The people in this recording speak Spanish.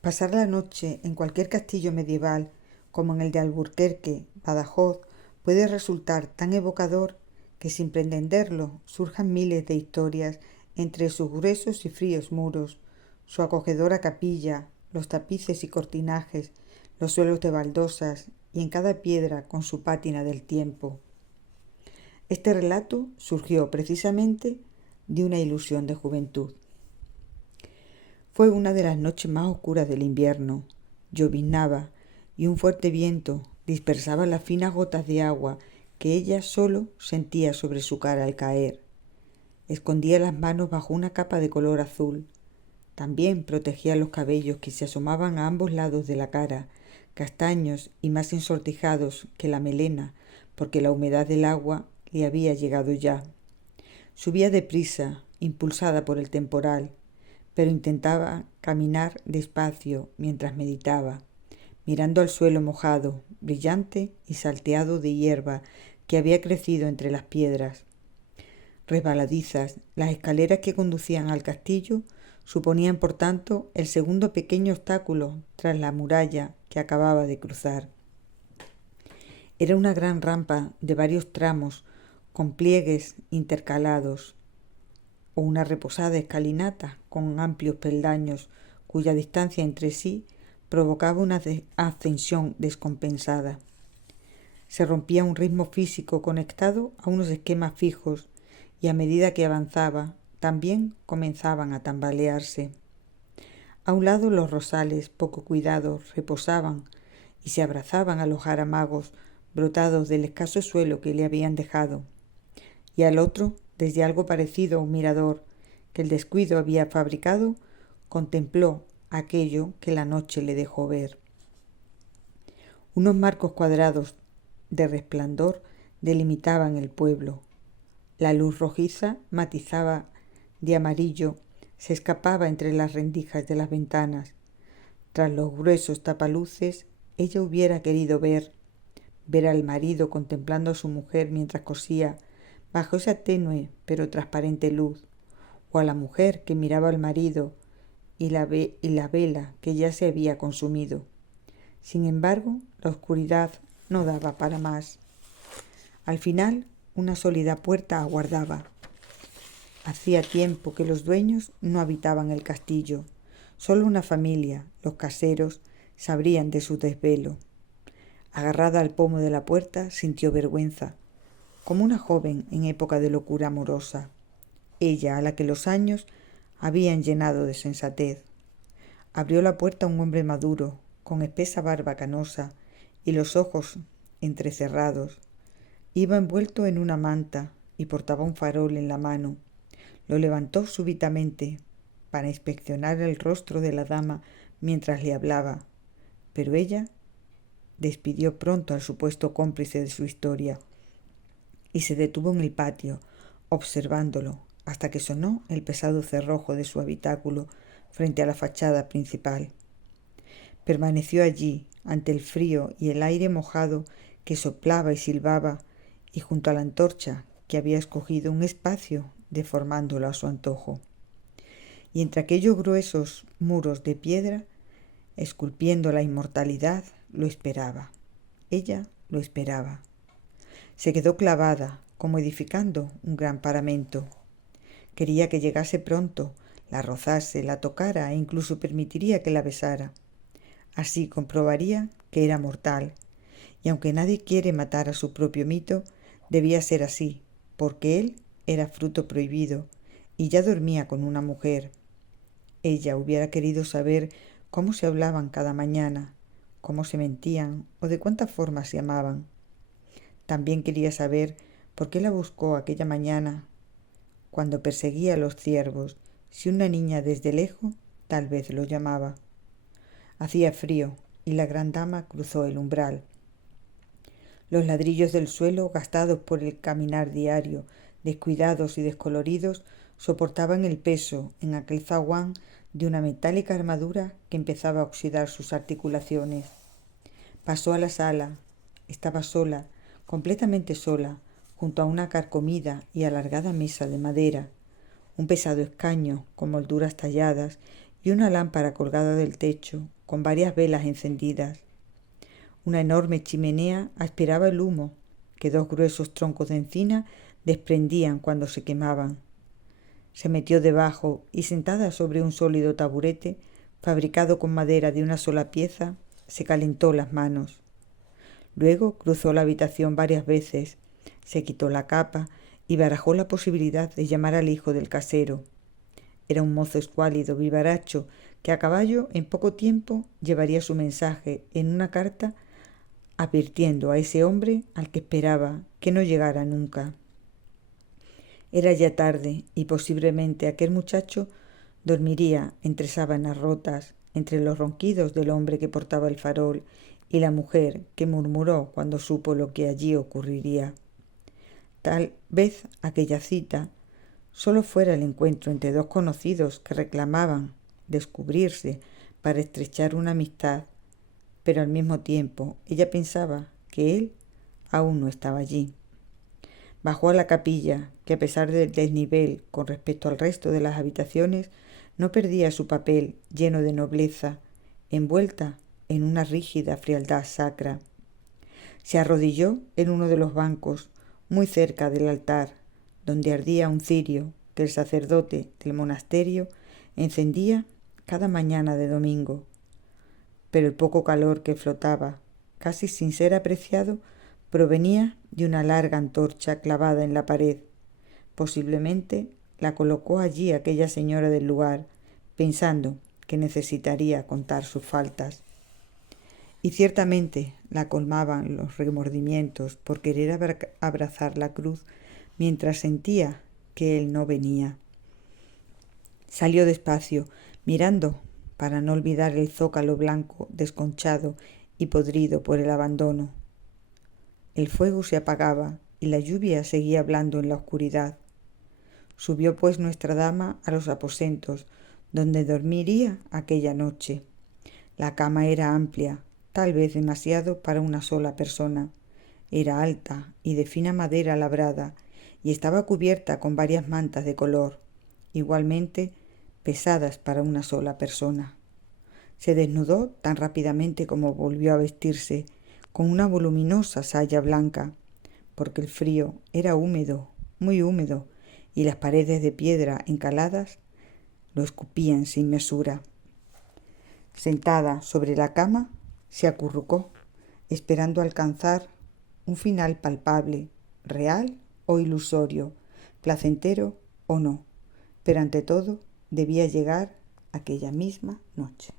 Pasar la noche en cualquier castillo medieval, como en el de Alburquerque, Badajoz, puede resultar tan evocador que sin pretenderlo surjan miles de historias entre sus gruesos y fríos muros, su acogedora capilla, los tapices y cortinajes, los suelos de baldosas y en cada piedra con su pátina del tiempo. Este relato surgió precisamente de una ilusión de juventud. Fue una de las noches más oscuras del invierno. Lloviznaba y un fuerte viento dispersaba las finas gotas de agua que ella solo sentía sobre su cara al caer. Escondía las manos bajo una capa de color azul. También protegía los cabellos que se asomaban a ambos lados de la cara, castaños y más ensortijados que la melena, porque la humedad del agua le había llegado ya. Subía deprisa, impulsada por el temporal, pero intentaba caminar despacio mientras meditaba, mirando al suelo mojado, brillante y salteado de hierba que había crecido entre las piedras. Resbaladizas, las escaleras que conducían al castillo suponían, por tanto, el segundo pequeño obstáculo tras la muralla que acababa de cruzar. Era una gran rampa de varios tramos, con pliegues intercalados, o una reposada escalinata con amplios peldaños, cuya distancia entre sí provocaba una ascensión descompensada. Se rompía un ritmo físico conectado a unos esquemas fijos, y a medida que avanzaba, también comenzaban a tambalearse. A un lado los rosales, poco cuidados, reposaban y se abrazaban a los jaramagos brotados del escaso suelo que le habían dejado, y al otro, desde algo parecido a un mirador que el descuido había fabricado, contempló aquello que la noche le dejó ver. Unos marcos cuadrados de resplandor delimitaban el pueblo. La luz rojiza matizaba de amarillo, se escapaba entre las rendijas de las ventanas. Tras los gruesos tapaluces, ella hubiera querido ver al marido contemplando a su mujer mientras cosía bajo esa tenue pero transparente luz, o a la mujer que miraba al marido y la vela que ya se había consumido. Sin embargo, la oscuridad no daba para más. Al final, una sólida puerta aguardaba. Hacía tiempo que los dueños no habitaban el castillo. Solo una familia, los caseros, sabrían de su desvelo. Agarrada al pomo de la puerta, sintió vergüenza, como una joven en época de locura amorosa, ella a la que los años habían llenado de sensatez. Abrió la puerta un hombre maduro, con espesa barba canosa y los ojos entrecerrados. Iba envuelto en una manta y portaba un farol en la mano. Lo levantó súbitamente para inspeccionar el rostro de la dama mientras le hablaba, pero ella despidió pronto al supuesto cómplice de su historia y se detuvo en el patio, observándolo, hasta que sonó el pesado cerrojo de su habitáculo frente a la fachada principal. Permaneció allí, ante el frío y el aire mojado que soplaba y silbaba, y junto a la antorcha que había escogido un espacio deformándolo a su antojo. Y entre aquellos gruesos muros de piedra, esculpiendo la inmortalidad, lo esperaba. Ella lo esperaba. Se quedó clavada, como edificando un gran paramento. Quería que llegase pronto, la rozase, la tocara e incluso permitiría que la besara. Así comprobaría que era mortal, y aunque nadie quiere matar a su propio mito, debía ser así, porque él era fruto prohibido y ya dormía con una mujer. Ella hubiera querido saber cómo se hablaban cada mañana, cómo se mentían o de cuántas formas se amaban. También quería saber por qué la buscó aquella mañana cuando perseguía a los ciervos, si una niña desde lejos tal vez lo llamaba. Hacía frío y la gran dama cruzó el umbral. Los ladrillos del suelo, gastados por el caminar diario, descuidados y descoloridos, soportaban el peso en aquel zaguán de una metálica armadura que empezaba a oxidar sus articulaciones. Pasó a la sala. Estaba sola, completamente sola, junto a una carcomida y alargada mesa de madera, un pesado escaño con molduras talladas y una lámpara colgada del techo con varias velas encendidas. Una enorme chimenea aspiraba el humo que dos gruesos troncos de encina desprendían cuando se quemaban. Se metió debajo y, sentada sobre un sólido taburete fabricado con madera de una sola pieza, se calentó las manos. Luego cruzó la habitación varias veces, se quitó la capa y barajó la posibilidad de llamar al hijo del casero. Era un mozo escuálido, vivaracho, que a caballo en poco tiempo llevaría su mensaje en una carta advirtiendo a ese hombre al que esperaba que no llegara nunca. Era ya tarde y posiblemente aquel muchacho dormiría entre sábanas rotas, entre los ronquidos del hombre que portaba el farol y la mujer que murmuró cuando supo lo que allí ocurriría. Tal vez aquella cita solo fuera el encuentro entre dos conocidos que reclamaban descubrirse para estrechar una amistad, pero al mismo tiempo ella pensaba que él aún no estaba allí. Bajó a la capilla, que a pesar del desnivel con respecto al resto de las habitaciones, no perdía su papel lleno de nobleza, envuelta en una rígida frialdad sacra. Se arrodilló en uno de los bancos, muy cerca del altar, donde ardía un cirio que el sacerdote del monasterio encendía cada mañana de domingo. Pero el poco calor que flotaba, casi sin ser apreciado, provenía de una larga antorcha clavada en la pared. Posiblemente la colocó allí aquella señora del lugar, pensando que necesitaría contar sus faltas. Y ciertamente la colmaban los remordimientos por querer abrazar la cruz mientras sentía que él no venía. Salió despacio, mirando para no olvidar el zócalo blanco, desconchado y podrido por el abandono. El fuego se apagaba y la lluvia seguía hablando en la oscuridad. Subió pues nuestra dama a los aposentos, donde dormiría aquella noche. La cama era amplia, tal vez demasiado para una sola persona. Era alta y de fina madera labrada, y estaba cubierta con varias mantas de color, igualmente pesadas para una sola persona. Se desnudó tan rápidamente como volvió a vestirse, con una voluminosa saya blanca, porque el frío era húmedo, muy húmedo, y las paredes de piedra encaladas lo escupían sin mesura. Sentada sobre la cama, se acurrucó, esperando alcanzar un final palpable, real o ilusorio, placentero o no, pero ante todo debía llegar aquella misma noche.